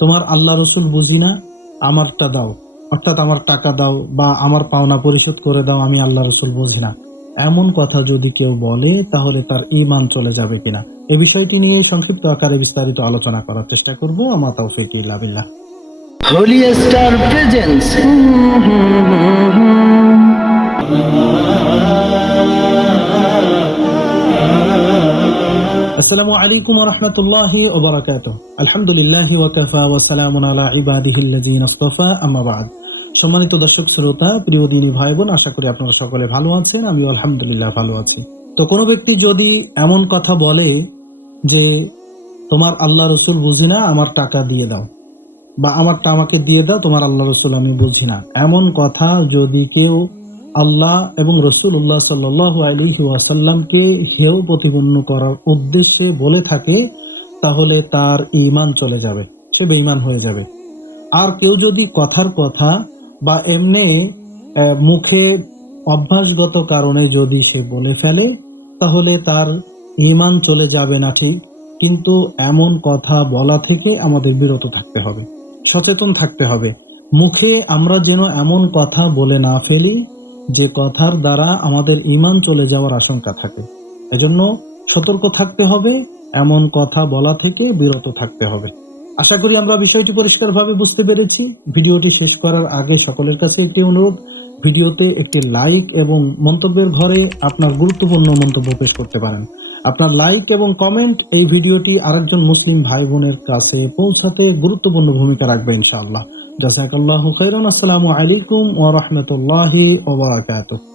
তোমার আল্লাহ রসুল বুঝি না, আমারটা দাও, অর্থাৎ আমার টাকা দাও বা আমার পাওনা পরিশোধ করে দাও, আমি আল্লাহ রসুল বুঝি না, এমন কথা যদি কেউ বলে তাহলে তার ঈমান চলে যাবে কিনা, এই বিষয়টি নিয়ে সংক্ষিপ্ত আকারে বিস্তারিত আলোচনা করার চেষ্টা করব। আমা তাওফীক ইল্লা বিল্লাহ। Holi star presents. আসসালামু আলাইকুম ওয়া রাহমাতুল্লাহি ওয়া বারাকাতুহু। আলহামদুলিল্লাহি ওয়া কাফা ওয়া সালামুন আলা ইবাদিহিল্লাযিনা ইসতাফা, আম্মা বা'দ। সম্মানিত দর্শক শ্রোতা, প্রিয় দিনী ভাই বোন, আশা করি আপনারা সকলে ভালো আছেন, আমিও আলহামদুলিল্লাহ ভালো আছি। তো কোনো ব্যক্তি যদি এমন কথা বলে যে তোমার আল্লাহ রসুল বুঝি না, আমার টাকা দিয়ে দাও, বা আমারটা আমাকে দিয়ে দাও, তোমার আল্লাহ রসুল আমি বুঝি না, এমন কথা যদি কেউ আল্লাহ এবং রসুল্লাহ সাল্লাল্লাহু আলাইহি ওয়াসাল্লামকে হেয় প্রতিপন্ন করার উদ্দেশ্যে বলে থাকে, তাহলে তার ঈমান চলে যাবে, সে বেঈমান হয়ে যাবে। আর কেউ যদি কথার কথা বা এমনি মুখে অভ্যাসগত কারণে যদি সে বলে ফেলে, তাহলে তার ঈমান চলে যাবে না ঠিক, কিন্তু এমন কথা বলা থেকে আমাদের বিরত থাকতে হবে, সচেতন থাকতে হবে। মুখে আমরা যেন এমন কথা বলে না ফেলি যে কথার দ্বারা আমাদের ঈমান চলে যাওয়ার আশঙ্কা থাকে। এজন্য সতর্ক থাকতে হবে, এমন কথা বলা থেকে বিরত থাকতে হবে। আশা করি আমরা বিষয়টি পরিষ্কারভাবে বুঝতে পেরেছি। ভিডিওটি শেষ করার আগে সকলের কাছে একটি অনুরোধ, ভিডিওতে একটি লাইক এবং মন্তব্যের ঘরে আপনার গুরুত্বপূর্ণ মন্তব্য পেশ করতে পারেন। আপনার লাইক এবং কমেন্ট এই ভিডিওটি আরেকজন মুসলিম ভাই বোনের কাছে পৌঁছাতে গুরুত্বপূর্ণ ভূমিকা রাখবে ইনশাআল্লাহ। জাযাকাল্লাহু খাইরান। আসসালামু আলাইকুম ওয়া রাহমাতুল্লাহি ওয়া বারাকাতুহু।